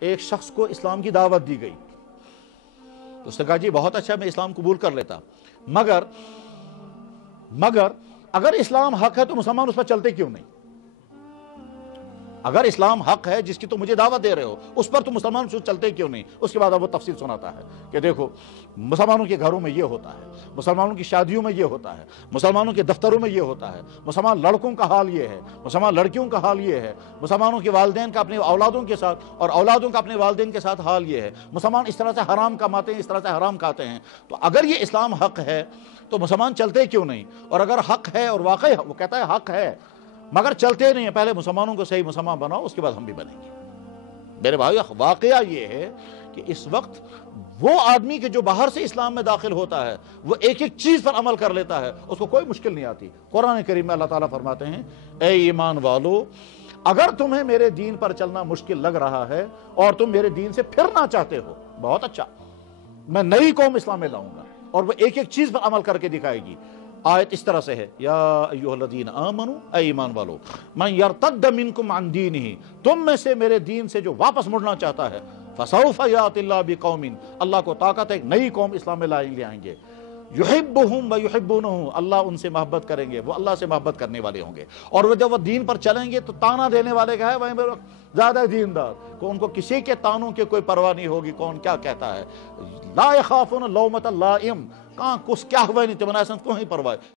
ایک شخص کو اسلام کی دعوت دی گئی تو اس نے کہا جی بہت اچھا، میں اسلام قبول کر لیتا، مگر اگر اسلام حق ہے تو مسلمان اس پر چلتے کیوں نہیں؟ اگر اسلام حق ہے جس کی تو مجھے دعوت دے رہے ہو، اس پر تو مسلمان چلتے کیوں نہیں؟ اس کے بعد اب وہ تفصیل سناتا ہے کہ دیکھو مسلمانوں کے گھروں میں یہ ہوتا ہے، مسلمانوں کی شادیوں میں یہ ہوتا ہے، مسلمانوں کے دفتروں میں یہ ہوتا ہے، مسلمان لڑکوں کا حال یہ ہے، مسلمان لڑکیوں کا حال یہ ہے، مسلمانوں کے والدین کا اپنے اولادوں کے ساتھ اور اولادوں کا اپنے والدین کے ساتھ حال یہ ہے، مسلمان اس طرح سے حرام کماتے ہیں، اس طرح سے حرام کھاتے ہیں۔ تو اگر یہ اسلام حق ہے تو مسلمان چلتے کیوں نہیں؟ اور اگر حق ہے اور واقعی وہ کہتا ہے حق ہے مگر چلتے نہیں ہیں، پہلے مسلمانوں کو صحیح مسلمان بناؤ، اس کے بعد ہم بھی بنیں گے۔ میرے بھائی واقعہ یہ ہے کہ اس وقت وہ آدمی کہ جو باہر سے اسلام میں داخل ہوتا ہے وہ ایک ایک چیز پر عمل کر لیتا ہے، اس کو کوئی مشکل نہیں آتی۔ قرآن کریم میں اللہ تعالیٰ فرماتے ہیں اے ایمان والو، اگر تمہیں میرے دین پر چلنا مشکل لگ رہا ہے اور تم میرے دین سے پھرنا چاہتے ہو، بہت اچھا، میں نئی قوم اسلام میں لاؤں گا اور وہ ایک ایک چیز پر عمل کر کے دکھائے گی۔ آیت اس طرح سے ہے یا ایھا الذین آمنوا، اے ایمان والو، من یرتد منکم عن دینہ، تم میں سے میرے دین سے جو واپس مڑنا چاہتا ہے، فسوف یأتی اللہ بقوم، اللہ کو طاقت ہے ایک نئی قوم اسلام میں لے آئیں گے، یحبہم ویحبونہ، اللہ ان سے محبت کریں گے، وہ اللہ سے محبت کرنے والے ہوں گے، اور وہ جب وہ دین پر چلیں گے تو تانا دینے والے کا ہے وہ زیادہ دیندار کو ان کو کسی کے تانوں کی کوئی پرواہ نہیں ہوگی، کون کیا کہتا ہے، لا یخافون لومۃ لائم، کہاں کس کیا ہوا نہیں تمہیں ایسا کوئی پرواہ